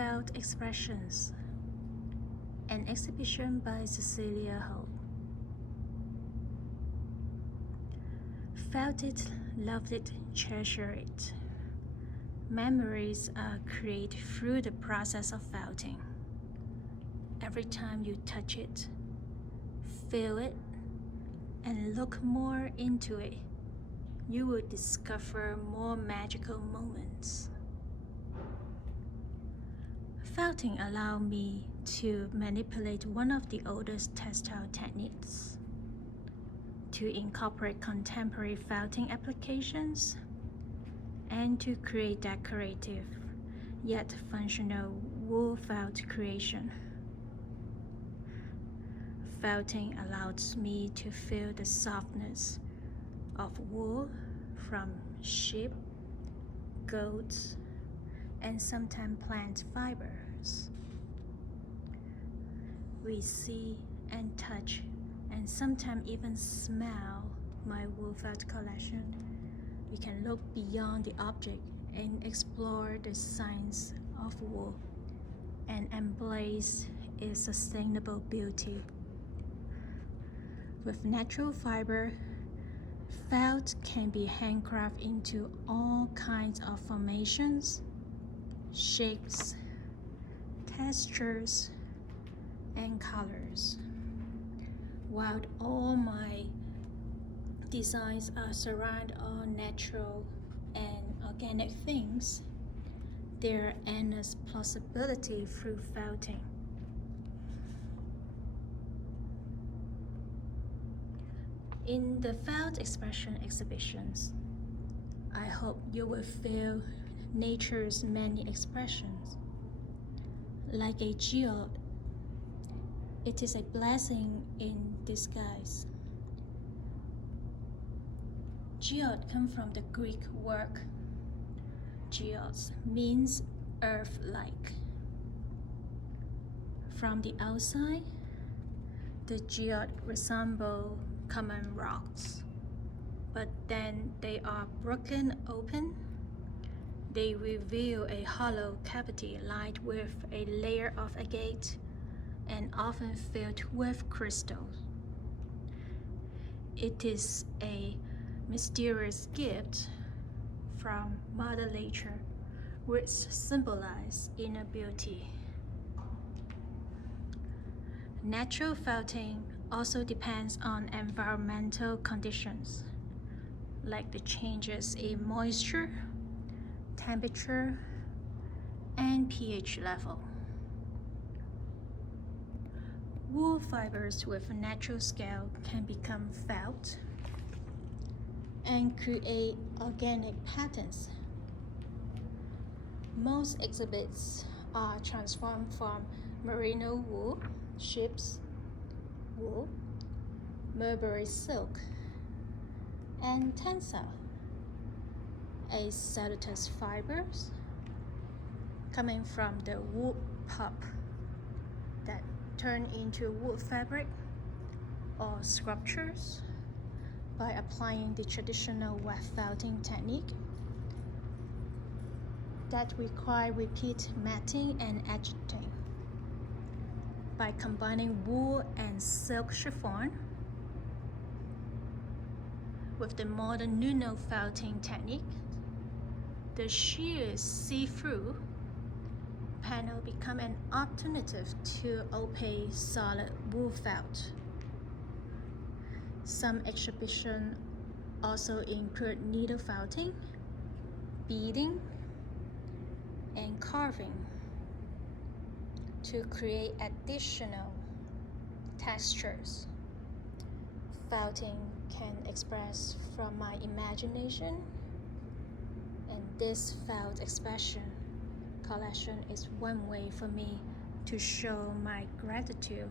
Felt Expressions, an exhibition by Cecilia July. Felt it, loved it, treasure it. Memories are created through the process of felting. Every time you touch it, feel it, and look more into it, you will discover more magical moments. Felting allowed me to manipulate one of the oldest textile techniques, to incorporate contemporary felting applications, and to create decorative yet functional wool felt creation. Felting allows me to feel the softness of wool from sheep, goats, and sometimes plant fibers. We see and touch and sometimes even smell my wool felt collection. We can look beyond the object and explore the science of wool and embrace its sustainable beauty. With natural fiber, felt can be handcrafted into all kinds of formations, shapes, textures, and colors. While all my designs are surrounded on natural and organic things, there are endless possibilities through felting. In the Felt Expression exhibitions, I hope you will feel nature's many expressions. Like a geode, it is a blessing in disguise. Geode comes from the Greek word geos, means earth-like. From the outside, the geode resemble common rocks, but then they are broken open. They reveal a hollow cavity lined with a layer of agate and often filled with crystals. It is a mysterious gift from Mother Nature, which symbolizes inner beauty. Natural felting also depends on environmental conditions, like the changes in moisture, temperature, and pH level. Wool fibers with a natural scale can become felt and create organic patterns. Most exhibits are transformed from merino wool, sheep's wool, mulberry silk, and textile, a cellulose fibers coming from the wood pulp that turn into wood fabric or sculptures by applying the traditional wet felting technique that require repeat matting and edging. By combining wool and silk chiffon with the modern Nuno felting technique, the sheer see-through panel become an alternative to opaque solid wool felt. Some exhibitions also include needle felting, beading, and carving to create additional textures. Felting can express from my imagination, and this felt expression collection is one way for me to show my gratitude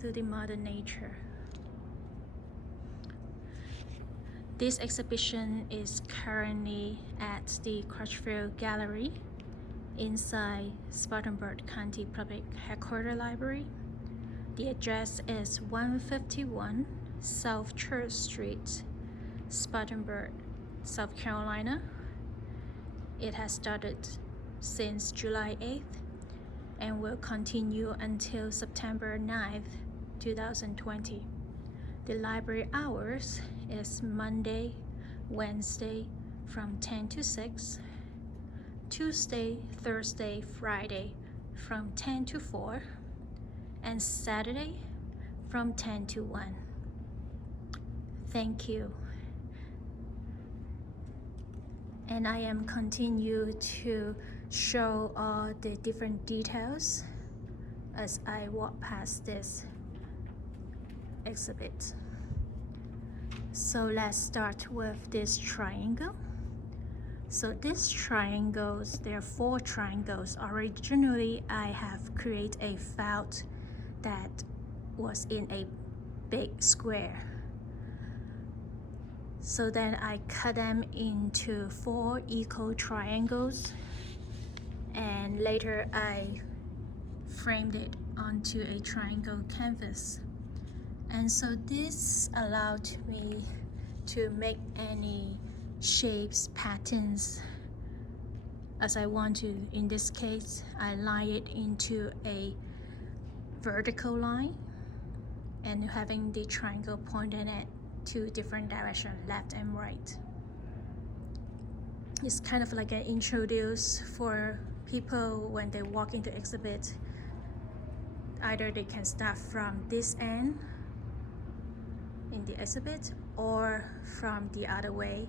to the Mother Nature. This exhibition is currently at the Crutchfield Gallery inside Spartanburg County Public Headquarters Library. The address is 151 South Church Street, Spartanburg, South Carolina. It has started since July 8th, and will continue until September 9th, 2020. The library hours is Monday, Wednesday from 10 to 6, Tuesday, Thursday, Friday from 10 to 4, and Saturday from 10 to 1. Thank you. And I am continue to show all the different details as I walk past this exhibit. So let's start with this triangle. So these triangles, there are 4 triangles. Originally, I have created a felt that was in a big square. So then I cut them into 4 equal triangles, and later I framed it onto a triangle canvas. And so this allowed me to make any shapes, patterns as I want to. In this case, I line it into a vertical line and having the triangle pointed at 2 different directions, left and right. It's kind of like an introduce for people when they walk into exhibit. Either they can start from this end in the exhibit or from the other way.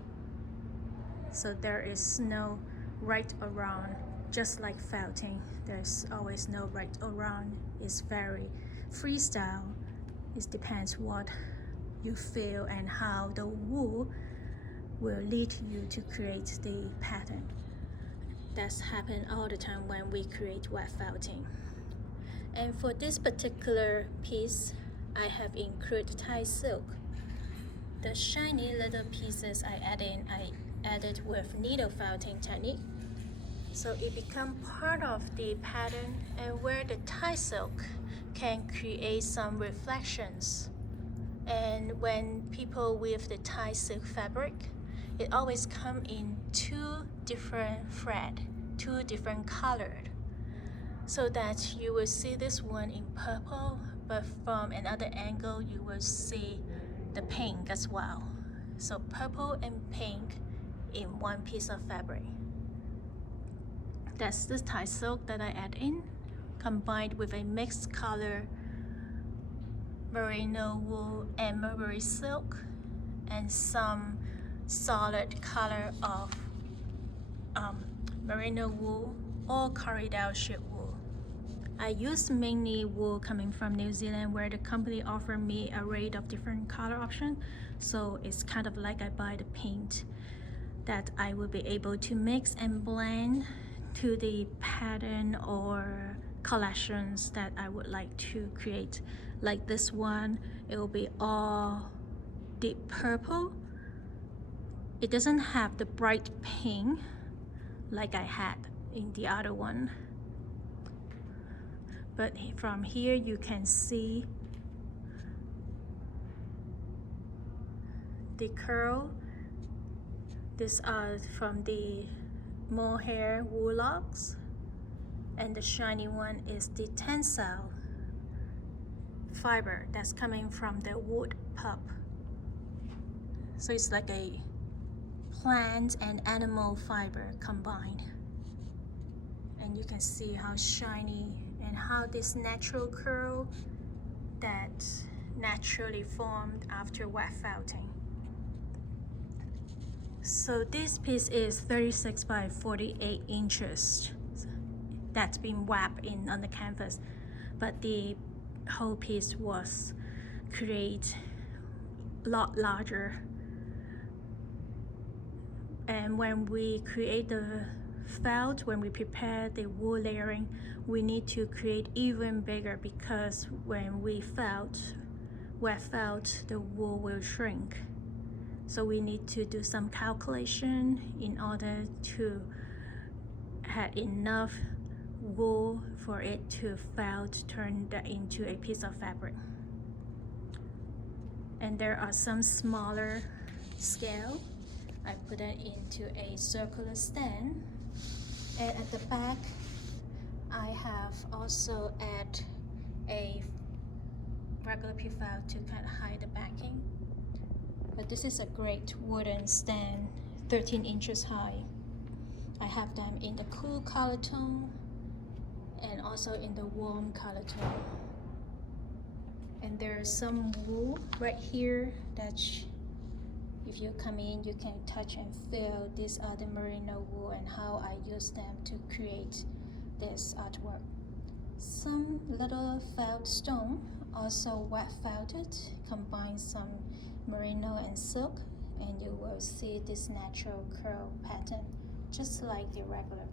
So there is no right or wrong, just like felting. There's always no right or wrong. It's very freestyle. It depends what you feel and how the wool will lead you to create the pattern. That's happened all the time when we create wet felting. And for this particular piece, I have included Thai silk. The shiny little pieces I added with needle felting technique. So it becomes part of the pattern, and where the Thai silk can create some reflections. And when people weave the Thai silk fabric, it always comes in 2 different thread, 2 different colored, so that you will see this one in purple, but from another angle you will see the pink as well. So purple and pink in one piece of fabric. That's the Thai silk that I add in, combined with a mixed color merino wool and Burberry silk, and some solid color of merino wool or Corriedale sheep wool. I used mainly wool coming from New Zealand, where the company offered me a array of different color options. So it's kind of like I buy the paint that I will be able to mix and blend to the pattern or collections that I would like to create. Like this one, it will be all deep purple. It doesn't have the bright pink like I had in the other one. But from here you can see the curl. These are from the mohair wool locks, and the shiny one is the tensile fiber that's coming from the wood pulp. So it's like a plant and animal fiber combined, and you can see how shiny and how this natural curl that naturally formed after wet felting. So this piece is 36 by 48 inches. That's been wrapped in on the canvas, but the whole piece was created a lot larger. And when we create the felt, when we prepare the wool layering, we need to create even bigger, because when we wet felt, the wool will shrink. So we need to do some calculation in order to have enough wool for it to felt, turn that into a piece of fabric. And there are some smaller scale. I put it into a circular stand, and at the back I have also added a regular profile to kind of hide the backing. But this is a great wooden stand, 13 inches high. I have them in the cool color tone and also in the warm color tone. And there's some wool right here that if you come in, you can touch and feel this other merino wool and how I use them to create this artwork. Some little felt stone, also wet felted, combine some merino and silk, and you will see this natural curl pattern just like the regular.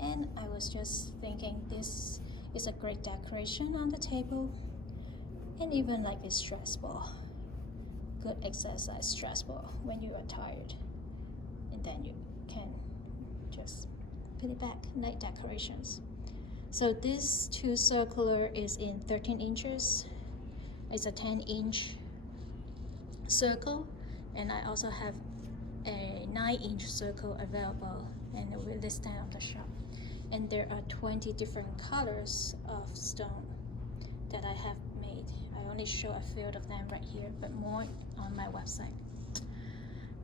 And I was just thinking this is a great decoration on the table, and even like a stress ball. Good exercise stress ball when you are tired, and then you can just put it back, night decorations. So this 2 circular is in 13 inches. It's a 10-inch circle, and I also have a 9-inch circle available, and it will list down on the shop. And there are 20 different colors of stone that I have made. I only show a few of them right here, but more on my website.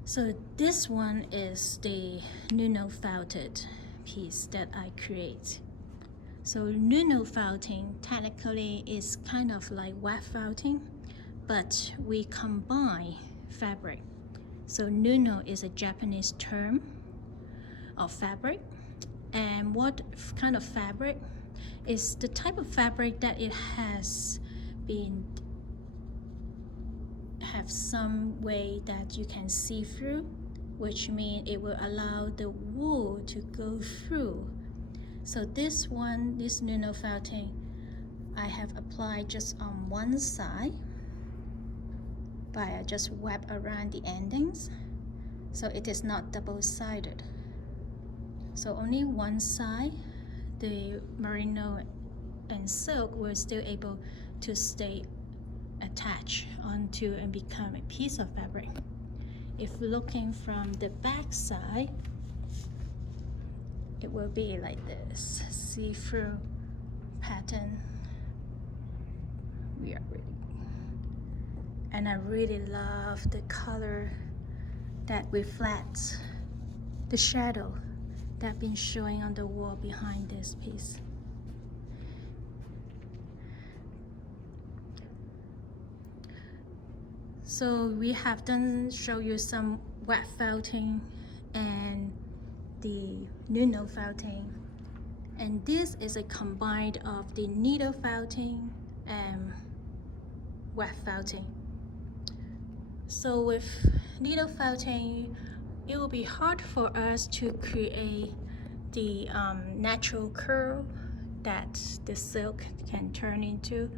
So this one is the Nuno felted piece that I create. So Nuno felting technically is kind of like wet felting, but we combine fabric. So Nuno is a Japanese term of fabric, and what kind of fabric is the type of fabric that it has been have some way that you can see through, which means it will allow the wool to go through. So this one, this Nuno felting, I have applied just on one side, but I just wrap around the endings, so it is not double-sided. So only one side, the merino and silk will still able to stay attached onto and become a piece of fabric. If looking from the back side, it will be like this see-through pattern. And I really love the color that reflects the shadow that been showing on the wall behind this piece. So we have done show you some wet felting and the Nuno felting, and this is a combined of the needle felting and wet felting. So with needle felting, it will be hard for us to create the natural curl that the silk can turn into,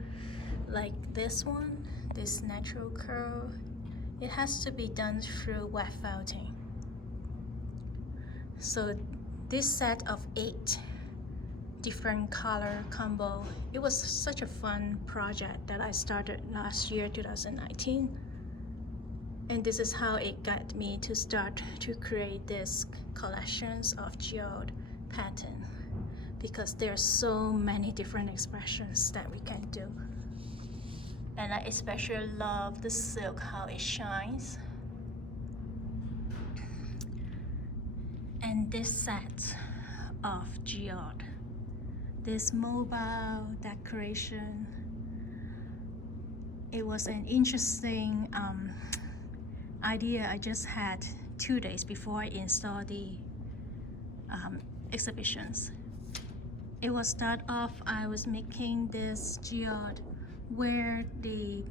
like this one, this natural curl. It has to be done through wet felting. So this set of 8 different color combo, it was such a fun project that I started last year, 2019. And this is how it got me to start to create this collections of geode pattern, because there are so many different expressions that we can do. And I especially love the silk, how it shines. And this set of geode, this mobile decoration, it was an interesting idea I just had 2 days before I installed the exhibitions. It was start off, I was making this geode where the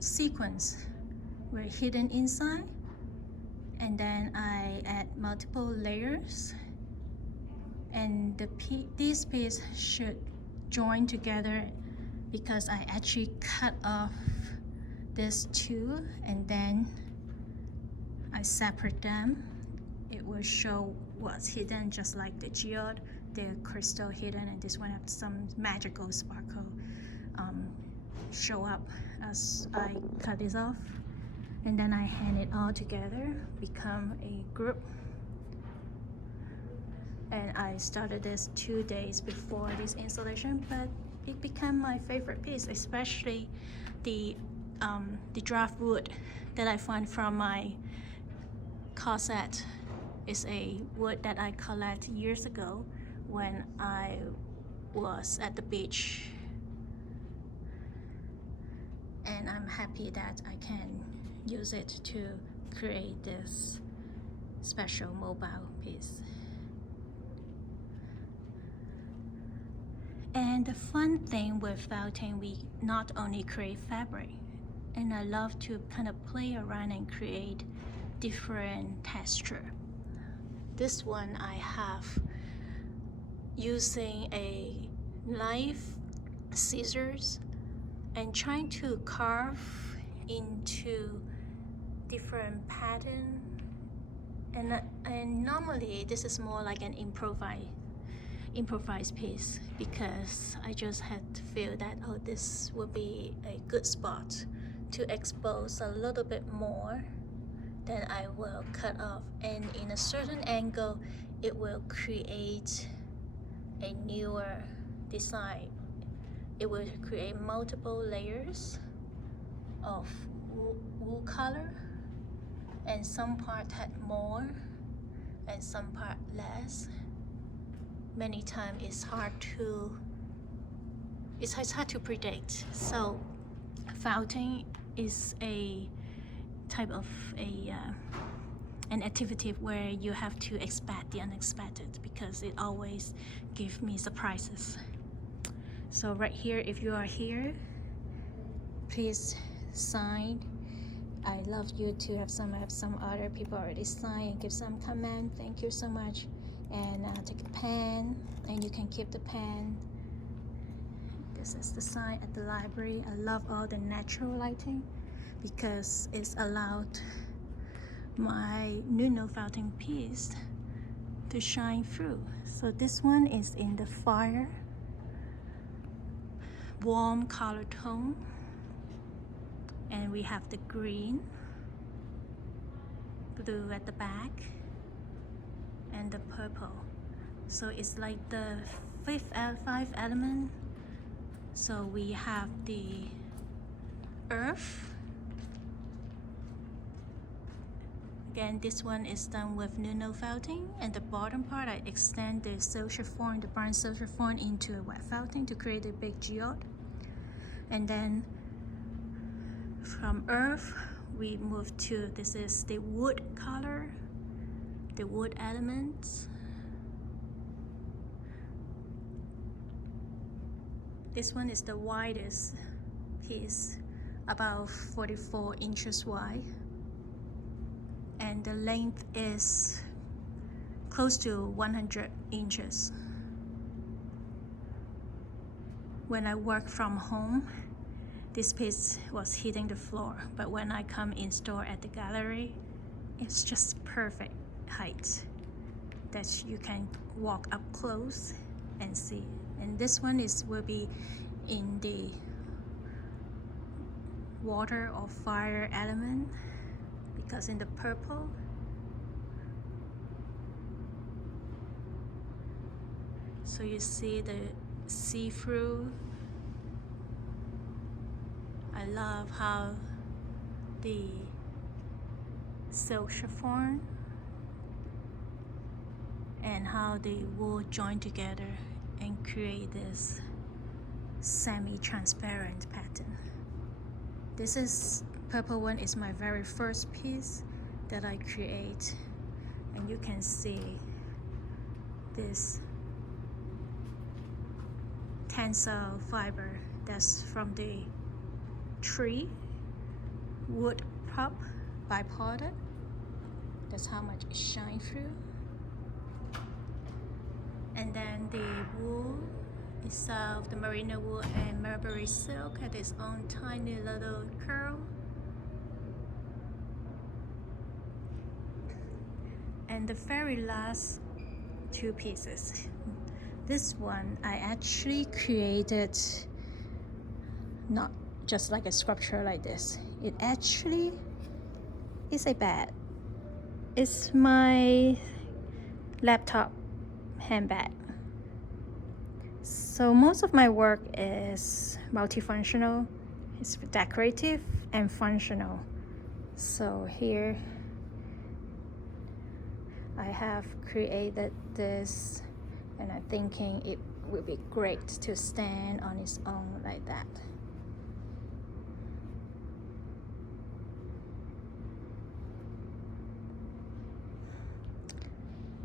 sequins were hidden inside, and then I add multiple layers, and this piece should join together because I actually cut off this 2 and then I separate them. It will show what's hidden, just like the geode, the crystal hidden, and this one has some magical sparkle show up as I cut this off, and then I hand it all together, become a group. and I started this 2 days before this installation, but it became my favorite piece, especially the draft wood that I find from my corset. Is a wood that I collect years ago when I was at the beach, and I'm happy that I can use it to create this special mobile piece. And the fun thing with felting, we not only create fabric, and I love to kind of play around and create different texture. This one I have using a knife, scissors, and trying to carve into different pattern. And normally this is more like an improvised piece, because I just had to feel that, oh, this would be a good spot to expose a little bit more. Then I will cut off, and in a certain angle it will create a newer design. It will create multiple layers of wool color, and some part had more and some part less. Many times it's hard to predict. So felting is a type of an activity where you have to expect the unexpected, because it always gives me surprises. So right here, if you are here, please sign. I love you to have some other people already sign and give some comment. Thank you so much. And take a pen, and you can keep the pen. This is the sign at the library. I love all the natural lighting, because it's allowed my Nuno felting piece to shine through. So this one is in the fire warm color tone, and we have the green, blue at the back, and the purple. So it's like the five element. So we have the earth. Again, this one is done with Nuno felting, and the bottom part I extend the silk chiffon, the brown silk chiffon, into a wet felting to create a big geode. And then from earth we move to, this is the wood color, the wood elements. This one is the widest piece, about 44 inches wide, and the length is close to 100 inches. When I work from home, this piece was hitting the floor, but when I come in store at the gallery, it's just perfect height that you can walk up close and see. And this one will be in the water or fire element, because in the purple, so you see the see-through. I love how the silk chiffon and how the wool join together and create this semi-transparent pattern. This is purple one is my very first piece that I create, and you can see this tensile fiber that's from the tree wood pulp byproduct. That's how much it shines through. And then the wool itself, the merino wool and mulberry silk, had its own tiny little curl. And the very last two pieces, this one I actually created not just like a sculpture like this. It actually is a bed. It's my laptop handbag. So most of my work is multifunctional. It's decorative and functional. So here I have created this, and I'm thinking it would be great to stand on its own like that.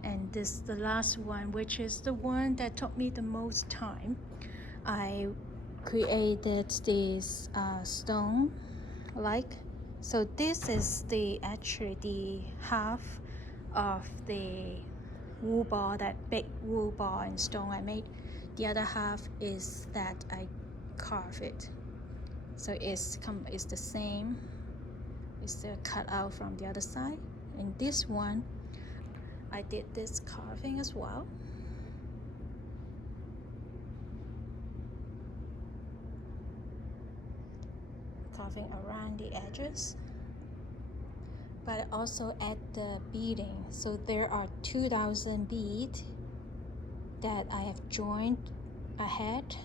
And this is the last one, which is the one that took me the most time. I created this stone like. So this is actually the half of the wool ball, that big wool ball and stone I made. The other half is that I carve it. So it's the same. It's the cut out from the other side. And this one, I did this carving as well. Carving around the edges. But I also add the beading. So there are 2,000 beads that I have joined ahead,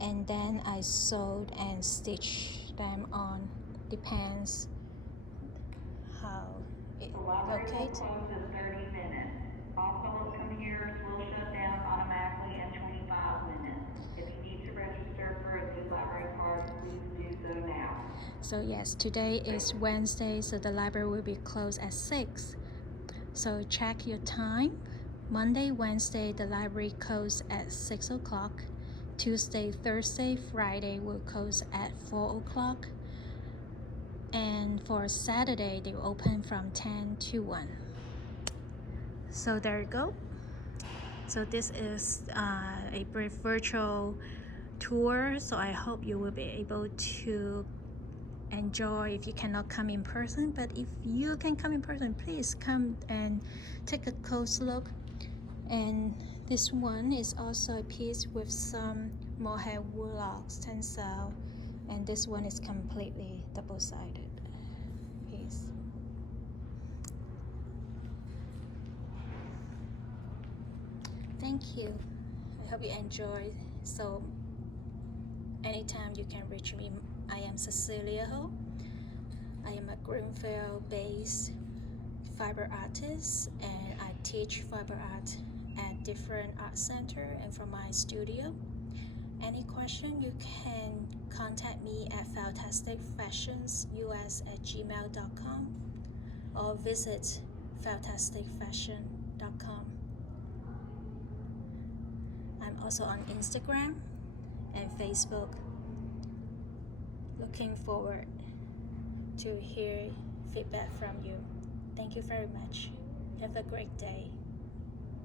and then I sewed and stitched them on. Depends how it locates. The library will close in 30 minutes. All public computers will shut down automatically in 25 minutes. If you need to register for a new library card, please do so now. So yes, today is Wednesday, so the library will be closed at 6. So check your time. Monday, Wednesday, the library closes at 6 o'clock. Tuesday, Thursday, Friday will close at 4 o'clock. And for Saturday, they will open from 10 to 1. So there you go. So this is a brief virtual tour. So I hope you will be able to enjoy if you cannot come in person. But if you can come in person, please come and take a close look. And this one is also a piece with some mohair wool textile, and this one is completely double-sided piece. Thank you. I hope you enjoyed. So anytime you can reach me. I am Cecilia July. I am a Greenfield-based fiber artist, and I teach fiber art at different art center and from my studio. Any question, you can contact me at fantasticfashionsus@gmail.com or visit fantasticfashion.com. I'm also on Instagram and Facebook. Looking forward to hear feedback from you. Thank you very much. Have a great day.